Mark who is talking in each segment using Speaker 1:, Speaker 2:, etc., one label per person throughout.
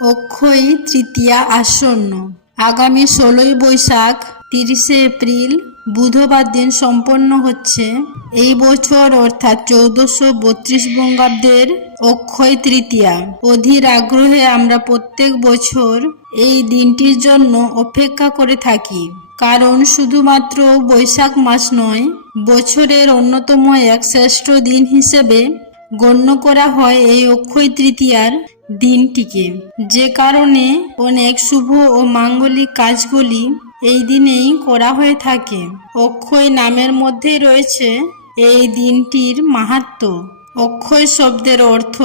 Speaker 1: অক্ষয়ী তৃতীয়া আসন্ন। আগামী ষোলোই বৈশাখ, তিরিশে এপ্রিল, বুধবার দিন সম্পন্ন হচ্ছে। এই বছর অর্থাৎ চৌদ্দশো বত্রিশ বঙ্গাব্দের অক্ষয় তৃতীয়া। অধীর আগ্রহে আমরা প্রত্যেক বছর এই দিনটির জন্য অপেক্ষা করে থাকি। কারণ শুধুমাত্র বৈশাখ মাস নয়, বছরের অন্যতম এক শ্রেষ্ঠ দিন হিসেবে গণ্য করা হয় এই অক্ষয় তৃতীয়ার দিনটিকে। যে কারণে অনেক শুভ ও মাঙ্গলিক কাজগুলি এই দিনেই করা হয়ে থাকে। অক্ষয় নামের মধ্যেই রয়েছে এই দিনটির মাহাত্ম্য অক্ষয় শব্দের অর্থ,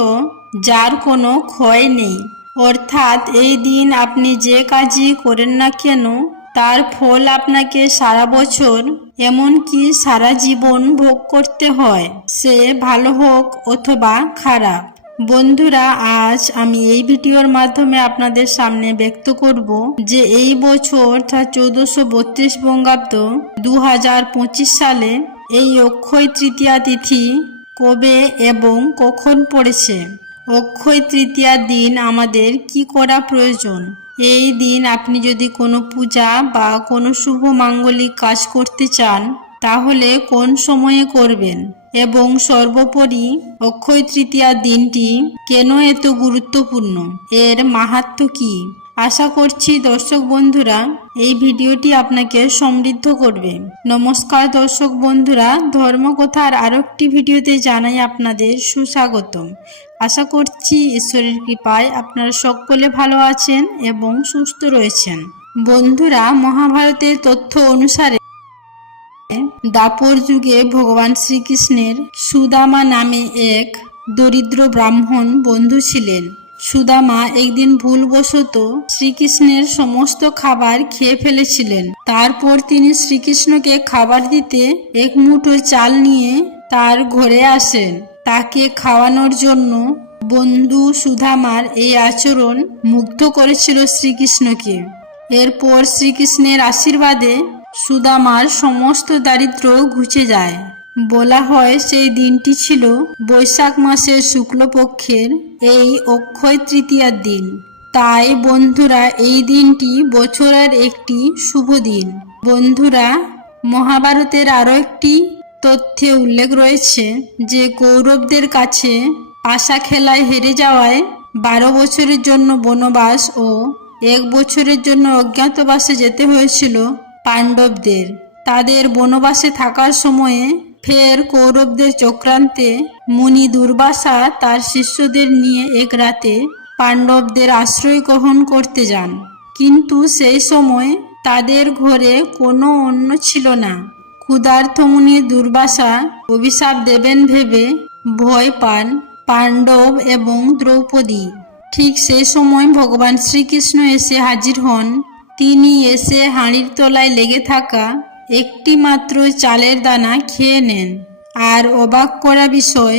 Speaker 1: যার কোনো ক্ষয় নেই। অর্থাৎ, এই দিন আপনি যে কাজই করেন না কেন, তার ফল আপনাকে সারা বছর, এমনকি সারা জীবন ভোগ করতে হয়। সে ভালো হোক অথবা খারাপ। বন্ধুরা, আজ আমি এই ভিডিওর মাধ্যমে আপনাদের সামনে ব্যক্ত করব যে এই বছর অর্থাৎ চৌদ্দশো বত্রিশ বঙ্গাব্দ দু হাজার পঁচিশ সালে এই অক্ষয় তৃতীয়া তিথি কবে এবং কখন পড়েছে? অক্ষয় তৃতীয়ার দিন আমাদের কি করা প্রয়োজন? এই দিন আপনি যদি কোনো পূজা বা কোনো শুভ মাঙ্গলিক কাজ করতে চান, তাহলে কোন সময়ে করবেন? এবং সর্বোপরি অক্ষয় তৃতীয়ার দিনটি কেন এত গুরুত্বপূর্ণ? এর মাহাত্ম্য কি? আশা করছি দর্শক বন্ধুরা, এই ভিডিওটি আপনাকে সমৃদ্ধ করবে। নমস্কার দর্শক বন্ধুরা, ধর্মকথার আরও একটি ভিডিওতে জানাই আপনাদের সুস্বাগতম। আশা করছি ঈশ্বরের কৃপায় আপনারা সকলে ভালো আছেন এবং সুস্থ রয়েছেন। বন্ধুরা, মহাভারতের তথ্য অনুসারে দাপর যুগে ভগবান শ্রীকৃষ্ণের সুদামা নামে এক দরিদ্র ব্রাহ্মণ বন্ধু ছিলেন। সুদামা একদিন ভুলবশত শ্রীকৃষ্ণের সমস্ত খাবার খেয়ে ফেলেছিলেন। তারপর তিনি শ্রীকৃষ্ণকে খাবার দিতে এক মুঠো চাল নিয়ে তার ঘরে আসেন। তাকে খাওয়ানোর জন্য বন্ধু সুধামার এই আচরণ মুগ্ধ করেছিল শ্রীকৃষ্ণকে। এরপর শ্রীকৃষ্ণের আশীর্বাদে সুদামার সমস্ত দারিদ্র ঘুচে যায়। বলা হয় সেই দিনটি ছিল বৈশাখ মাসের শুক্লপক্ষের এই অক্ষয় তৃতীয়ার দিন। তাই বন্ধুরা, এই দিনটি বছরের একটি শুভ দিন। বন্ধুরা, মহাভারতের আরও একটি তথ্যে উল্লেখ রয়েছে যে কৌরবদের কাছে পাশা খেলায় হেরে যাওয়ায় বারো বছরের জন্য বনবাস ও এক বছরের জন্য অজ্ঞাতবাসে যেতে হয়েছিল পাণ্ডবদের। তাদের বনবাসে থাকার সময়ে ফের কৌরবদের চক্রান্তে মুনি দুর্বাসা তার শিষ্যদের নিয়ে এক রাতে পাণ্ডবদের আশ্রয় গ্রহণ করতে যান। কিন্তু সেই সময় তাদের ঘরে কোনো অন্য ছিল না। ক্ষুধার্থ মুনি দুর্বাসা অভিশাপ দেবেন ভেবে ভয় পান পাণ্ডব এবং দ্রৌপদী। ঠিক সেই সময় ভগবান শ্রীকৃষ্ণ এসে হাজির হন তিনি এসে হাঁড়ির তলায় লেগে থাকা একটি মাত্র চালের দানা খেয়ে নেন আর অবাক করা বিষয়,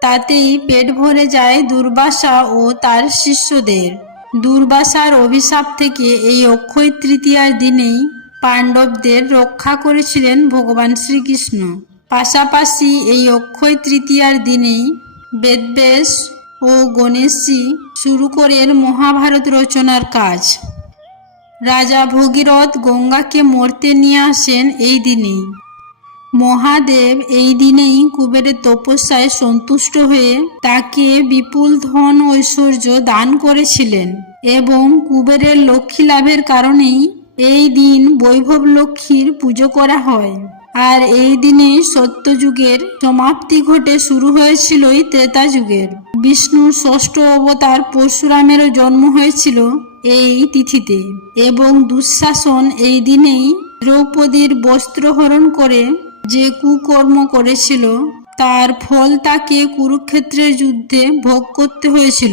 Speaker 1: তাতেই পেট ভরে যায় দুর্বাসা ও তার শিষ্যদের। দুর্বাসার অভিশাপ থেকে এই অক্ষয় তৃতীয়ার দিনেই পাণ্ডবদের রক্ষা করেছিলেন ভগবান শ্রীকৃষ্ণ। পাশাপাশি এই অক্ষয় তৃতীয়ার দিনেই বেদবেশ ও গণেশজি শুরু করেন মহাভারত রচনার কাজ। রাজা ভগীরথ গঙ্গাকে মরতে নিয়ে আসেন এই দিনেই। মহাদেব এই দিনেই কুবেরের তপস্যায় সন্তুষ্ট হয়ে তাকে বিপুল ধন ঐশ্বর্য দান করেছিলেন এবং কুবেরের লক্ষ্মী লাভের কারণেই এই দিন বৈভব লক্ষ্মীর পুজো করা হয়। আর এই দিনে সত্যযুগের সমাপ্তি ঘটে শুরু হয়েছিল ত্রেতা যুগের। বিষ্ণুর ষষ্ঠ অবতার পরশুরামেরও জন্ম হয়েছিল এই তিথিতে এবং দুঃশাসন এই দিনেই দ্রৌপদীর বস্ত্রহরণ করে যে কুকর্ম করেছিল, তার ফল তাকে কুরুক্ষেত্রের যুদ্ধে ভোগ করতে হয়েছিল।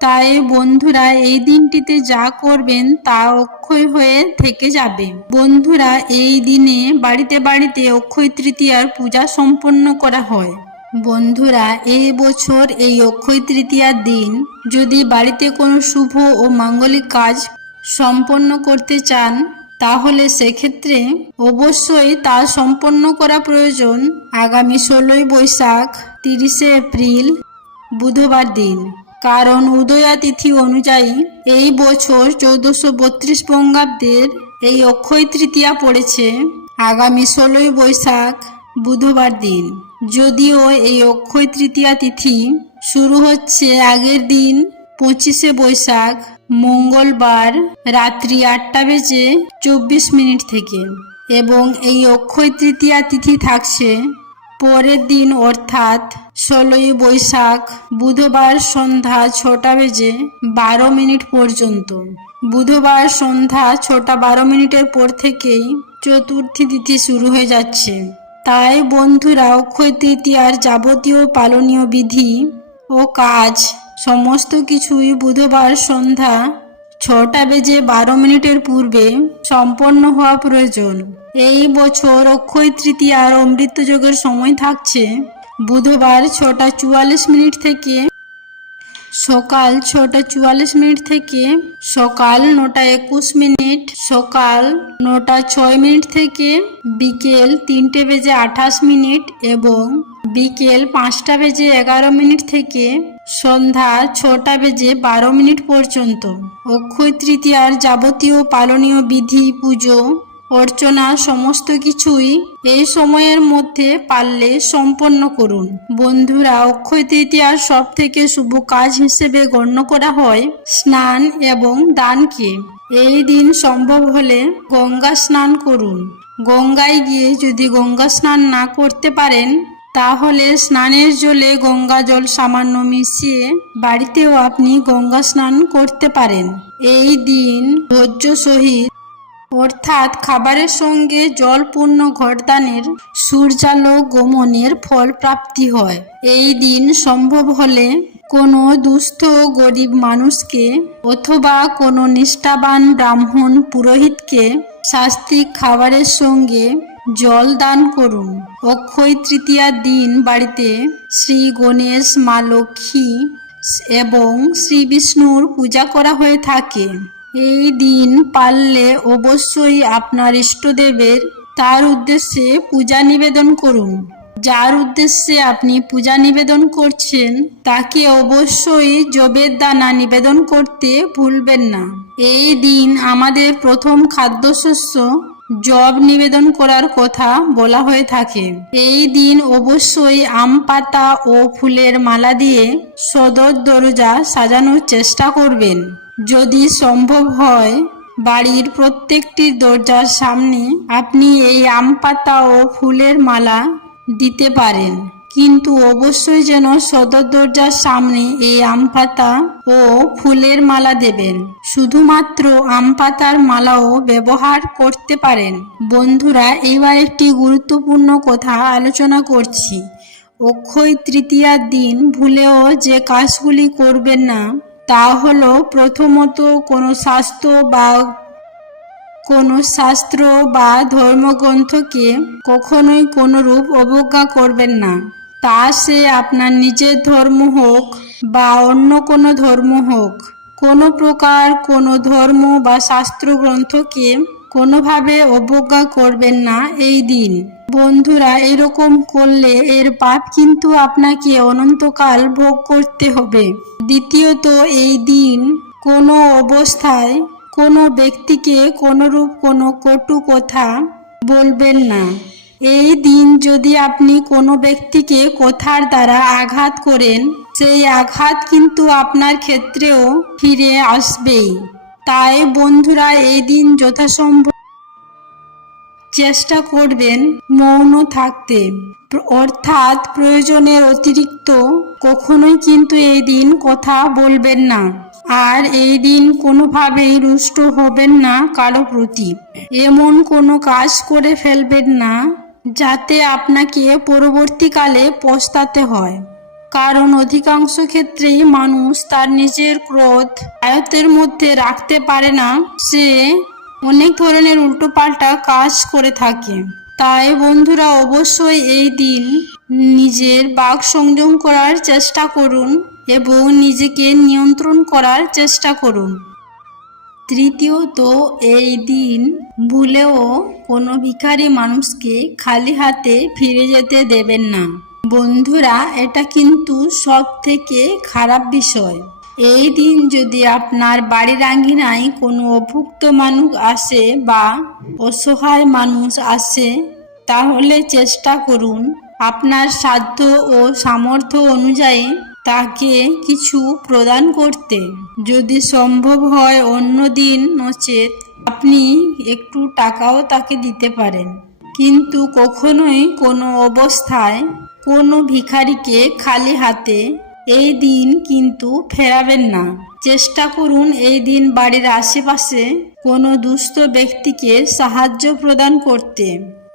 Speaker 1: তাই বন্ধুরা, এই দিনটিতে যা করবেন তা অক্ষয় হয়ে থেকে যাবে। বন্ধুরা, এই দিনে বাড়িতে বাড়িতে অক্ষয় তৃতীয়ার পূজা সম্পন্ন করা হয়। বন্ধুরা, এই বছর এই অক্ষয় তৃতীয়ার দিন যদি বাড়িতে কোনো শুভ ও মাঙ্গলিক কাজ সম্পন্ন করতে চান, তাহলে সেক্ষেত্রে অবশ্যই তা সম্পন্ন করা প্রয়োজন আগামী ষোলোই বৈশাখ, তিরিশে এপ্রিল, বুধবার দিন। কারণ উদয়া তিথি অনুযায়ী এই বছর চৌদ্দশো বত্রিশ বঙ্গাব্দের এই অক্ষয় তৃতীয়া পড়েছে আগামী ষোলোই বৈশাখ, বুধবার দিন। যদিও এই অক্ষয় তৃতীয়া তিথি শুরু হচ্ছে আগের দিন পঁচিশে বৈশাখ, মঙ্গলবার রাত্রি আটটা বেজে চব্বিশ মিনিট থেকে এবং এই অক্ষয় তৃতীয়া তিথি থাকছে পরের দিন অর্থাৎ ষোলোই বৈশাখ বুধবার সন্ধ্যা ছটা বেজে বারো মিনিট পর্যন্ত। বুধবার সন্ধ্যা ছটা বারো মিনিটের পর থেকেই চতুর্থী তিথি শুরু হয়ে যাচ্ছে। তাই বন্ধুরা অক্ষয় তৃতীয়ার যাবতীয় পালনীয় বিধি ও কাজ, সমস্ত কিছুই বুধবার সন্ধ্যা ছটা বেজে বারো মিনিটের পূর্বে সম্পন্ন হওয়া প্রয়োজন। এই বছর অক্ষয় তৃতীয়ার অমৃত যোগের সময় থাকছে। বুধবার ছটা চুয়াল্লিশ মিনিট থেকে সকাল ছটা চুয়াল্লিশ মিনিট থেকে সকাল নটা একুশ মিনিট, সকাল নটা ছয় মিনিট থেকে বিকেল তিনটে বেজে আঠাশ মিনিট এবং বিকেল পাঁচটা বেজে এগারো মিনিট থেকে সন্ধ্যা ছটা বেজে বারো মিনিট পর্যন্ত। অক্ষয় তৃতীয়ার যাবতীয় পালনীয় বিধি পুজো অর্চনা সমস্ত কিছুই এই সময়ের মধ্যে পারলে সম্পন্ন করুন। বন্ধুরা, অক্ষয় তৃতীয়ার সব থেকে শুভ কাজ হিসেবে গণ্য করা হয় স্নান এবং দানকে। এই দিন সম্ভব হলে গঙ্গা স্নান করুন। গঙ্গায় গিয়ে যদি গঙ্গা স্নান না করতে পারেন, তাহলে স্নানের জলে গঙ্গা জল সামান্য মিশিয়ে বাড়িতেও আপনি গঙ্গা স্নান করতে পারেন। এই দিন ধৈর্য সহিত অর্থাৎ খাবারের সঙ্গে জলপূর্ণ ঘটদানের সূর্যালোক গমনের ফল প্রাপ্তি হয়। এই দিন সম্ভব হলে কোনো দুস্থ গরিব মানুষকে অথবা কোনো নিষ্ঠাবান ব্রাহ্মণ পুরোহিতকে শাস্তিক খাবারের সঙ্গে জল দান করুন। অক্ষয় তৃতীয়ার দিন বাড়িতে শ্রী গণেশ, মা লক্ষ্মী এবং শ্রী বিষ্ণুর পূজা করা হয়ে থাকে। এই দিন পারলে অবশ্যই আপনার ইষ্টদেবের তার উদ্দেশ্যে পূজা নিবেদন করুন। যার উদ্দেশ্যে আপনি পূজা নিবেদন করছেন, তাকে অবশ্যই জবের দানা নিবেদন করতে ভুলবেন না। এই দিন আমাদের প্রথম খাদ্যশস্য জব নিবেদন করার কথা বলা হয়ে থাকে। এই দিন অবশ্যই আম পাতা ও ফুলের মালা দিয়ে সদর দরজা সাজানোর চেষ্টা করবেন। যদি সম্ভব হয়, বাড়ির প্রত্যেকটি দরজার সামনে আপনি এই আম পাতা ও ফুলের মালা দিতে পারেন। কিন্তু অবশ্যই যেন সদর দরজার সামনে এই আম পাতা ও ফুলের মালা দেবেন। শুধুমাত্র আম পাতার মালাও ব্যবহার করতে পারেন। বন্ধুরা এবার একটি গুরুত্বপূর্ণ কথা আলোচনা করছি। অক্ষয় তৃতীয়ার দিন ভুলেও যে কাজগুলি করবেন না তা হলো প্রথমত কোনো শাস্ত্র বা কোনো শাস্ত্র বা ধর্মগ্রন্থকে কখনোই কোনো রূপ অবজ্ঞা করবেন না। তা সে আপনার নিজের ধর্ম হোক বা অন্য কোনো ধর্ম হোক, কোনো প্রকার কোনো ধর্ম বা শাস্ত্র গ্রন্থকে কোনোভাবে অবজ্ঞা করবেন না এই দিন। বন্ধুরা, এরকম করলে এর পাপ কিন্তু আপনাকে অনন্তকাল ভোগ করতে হবে। দ্বিতীয়ত এই দিন কোনো অবস্থায় কোনো ব্যক্তিকে কোনোরূপ কোনো কটু কথা বলবেন না। এই দিন যদি আপনি কোনো ব্যক্তিকে কথার দ্বারা আঘাত করেন, সেই আঘাত কিন্তু আপনার ক্ষেত্রেও ফিরে আসবেই। তাই বন্ধুরা, এই দিন যথাসম্ভব চেষ্টা করবেন মৌন থাকতে। অর্থাৎ প্রয়োজনের অতিরিক্ত কখনোই কিন্তু এই দিন কথা বলবেন না। আর এই দিন কোনোভাবেই রুষ্ট হবেন না কারও প্রতি। এমন কোনো কাজ করে ফেলবেন না, যাতে আপনাকে পরবর্তীকালে পস্তাতে হয়। কারণ অধিকাংশ ক্ষেত্রেই মানুষ তার নিজের ক্রোধ আয়ত্তের মধ্যে রাখতে পারে না। সে অনেক ধরনের উল্টোপাল্টা কাজ করে থাকে। তাই বন্ধুরা, অবশ্যই এই দিন নিজের বাক সংযম করার চেষ্টা করুন এবং নিজেকে নিয়ন্ত্রণ করার চেষ্টা করুন। তৃতীয়ত, এই দিন ভুলেও কোনো ভিখারি মানুষকে খালি হাতে ফিরে যেতে দেবেন না। বন্ধুরা, এটা কিন্তু সব থেকে খারাপ বিষয়। এই দিন যদি আপনার বাড়ির আঙ্গিনায় কোনো অভুক্ত মানুষ আসে বা অসহায় মানুষ আসে, তাহলে চেষ্টা করুন। আপনার সাধ্য ও সামর্থ্য অনুযায়ী তাকে কিছু প্রদান করতে। যদি সম্ভব হয় অন্য দিন নচেত আপনি একটু টাকাও তাকে দিতে পারেন। কিন্তু কখনোই কোনো অবস্থায় কোনো ভিখারিকে খালি হাতে এই দিন কিন্তু ফেরাবেন না। চেষ্টা করুন এই দিন বাড়ির আশেপাশে কোনো দুস্থ ব্যক্তিকে সাহায্য প্রদান করতে,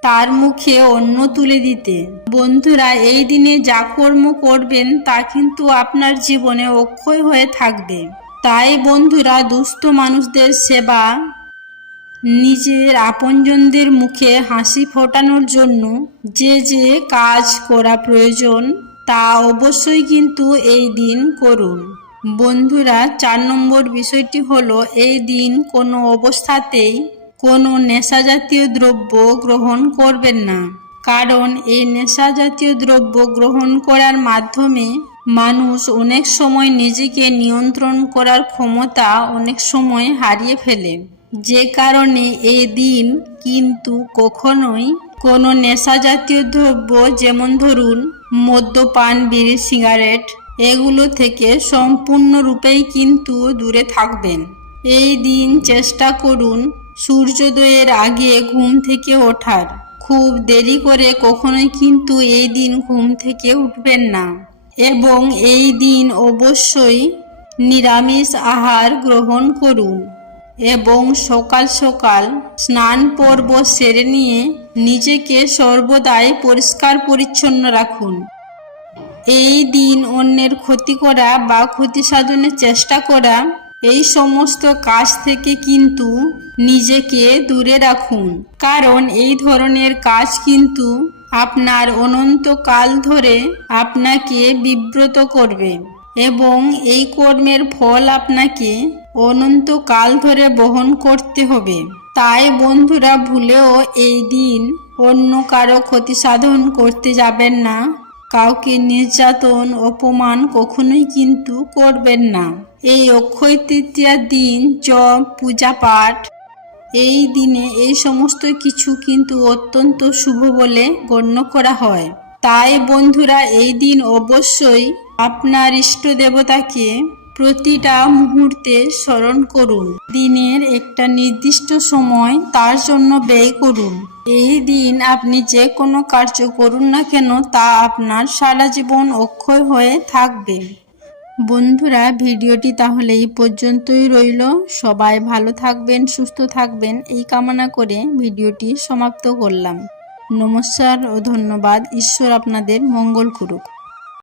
Speaker 1: তার মুখে অন্ন তুলে দিতে। বন্ধুরা, এই দিনে যা কর্ম করবেন তা কিন্তু আপনার জীবনে অক্ষয় হয়ে থাকবে। তাই বন্ধুরা, দুস্থ মানুষদের সেবা নিজের আপনজনদের মুখে হাসি ফোটানোর জন্য যে যে কাজ করা প্রয়োজন তা অবশ্যই কিন্তু এই দিন করুন। বন্ধুরা, চার নম্বর বিষয়টি হলো, এই দিন কোনো অবস্থাতেই কোনো নেশা জাতীয় দ্রব্য গ্রহণ করবেন না। কারণ এই নেশা জাতীয় দ্রব্য গ্রহণ করার মাধ্যমে মানুষ অনেক সময় নিজেকে নিয়ন্ত্রণ করার ক্ষমতা অনেক সময় হারিয়ে ফেলে। যে কারণে এই দিন কিন্তু কখনোই কোনো নেশা জাতীয় দ্রব্য, যেমন ধরুন মদ্যপান, বিড়ি, সিগারেট, এগুলো থেকে সম্পূর্ণরূপেই কিন্তু দূরে থাকবেন। এই দিন চেষ্টা করুন সূর্যোদয়ের আগে ঘুম থেকে ওঠার। খুব দেরি করে কখনোই কিন্তু এই দিন ঘুম থেকে উঠবেন না। এবং এই দিন অবশ্যই নিরামিষ আহার গ্রহণ করুন। এবং সকাল সকাল স্নান পর্ব সেরে নিয়ে নিজেকে সর্বদাই পরিষ্কার পরিচ্ছন্ন রাখুন। এই দিন অন্যের ক্ষতি করা বা ক্ষতি সাধনের চেষ্টা করা, এই সমস্ত কাজ থেকে কিন্তু নিজেকে দূরে রাখুন। কারণ এই ধরনের কাজ কিন্তু আপনার অনন্তকাল ধরে আপনাকে বিব্রত করবে এবং এই কর্মের ফল আপনাকে অনন্তকাল ধরে বহন করতে হবে। তাই বন্ধুরা ভুলেও এই দিন অন্য কারও ক্ষতি সাধন করতে যাবেন না। কাউকে নির্যাতন, অপমান কখনোই কিন্তু করবেন না। এই অক্ষয় তৃতীয়ার দিন, জপ, পূজা পাঠ, এই দিনে এই সমস্ত কিছু কিন্তু অত্যন্ত শুভ বলে গণ্য করা হয়। তাই বন্ধুরা, এই দিন অবশ্যই আপনার ইষ্ট দেবতাকে প্রতিটা মুহূর্তে স্মরণ করুন। দিনের একটা নির্দিষ্ট সময় তার জন্য ব্যয় করুন। এই দিন আপনি যে কোনো কার্য করুন না কেন তা আপনার সারা জীবন অক্ষয় হয়ে থাকবে। বন্ধুরা, ভিডিওটি তাহলে এই পর্যন্তই রইল। সবাই ভালো থাকবেন, সুস্থ থাকবেন। এই কামনা করে ভিডিওটি সমাপ্ত করলাম। নমস্কার ও ধন্যবাদ। ঈশ্বর আপনাদের মঙ্গল করুক।